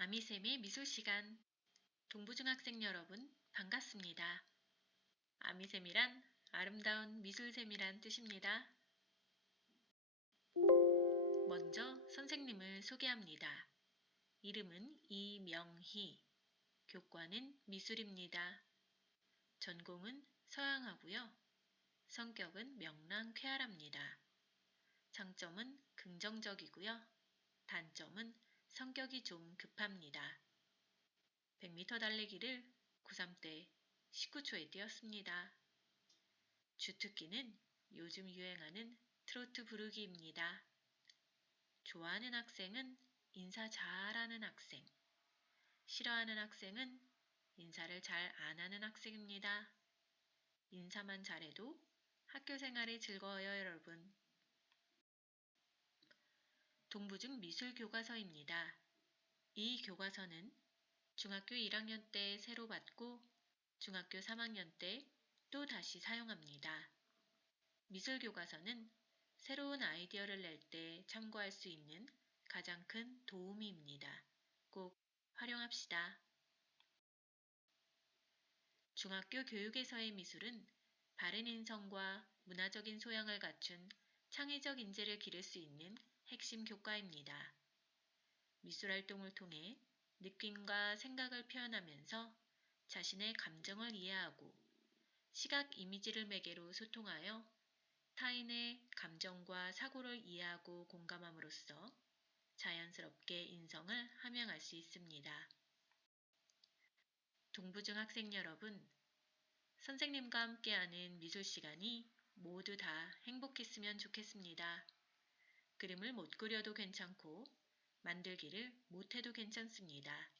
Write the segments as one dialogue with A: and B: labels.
A: 아미쌤의 미술 시간 동부중학생 여러분 반갑습니다. 아미쌤이란 아름다운 미술쌤이란 뜻입니다. 먼저 선생님을 소개합니다. 이름은 이명희, 교과는 미술입니다. 전공은 서양하고요. 성격은 명랑 쾌활합니다. 장점은 긍정적이고요. 단점은 성격이 좀 급합니다. 100m 달리기를 고3 때 19초에 뛰었습니다. 주특기는 요즘 유행하는 트로트 부르기입니다. 좋아하는 학생은 인사 잘하는 학생, 싫어하는 학생은 인사를 잘 안 하는 학생입니다. 인사만 잘해도 학교 생활이 즐거워요, 여러분. 동부중 미술 교과서입니다. 이 교과서는 중학교 1학년 때 새로 받고 중학교 3학년 때 또 다시 사용합니다. 미술 교과서는 새로운 아이디어를 낼 때 참고할 수 있는 가장 큰 도움입니다. 꼭 활용합시다. 중학교 교육에서의 미술은 바른 인성과 문화적인 소양을 갖춘 창의적 인재를 기를 수 있는 핵심 교과입니다. 미술 활동을 통해 느낌과 생각을 표현하면서 자신의 감정을 이해하고 시각 이미지를 매개로 소통하여 타인의 감정과 사고를 이해하고 공감함으로써 자연스럽게 인성을 함양할 수 있습니다. 동부중 학생 여러분, 선생님과 함께하는 미술 시간이 모두 다 행복했으면 좋겠습니다. 그림을 못 그려도 괜찮고 만들기를 못해도 괜찮습니다.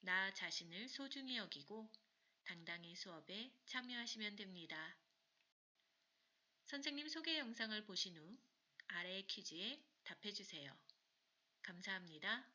A: 나 자신을 소중히 여기고 당당히 수업에 참여하시면 됩니다. 선생님 소개 영상을 보신 후 아래의 퀴즈에 답해주세요. 감사합니다.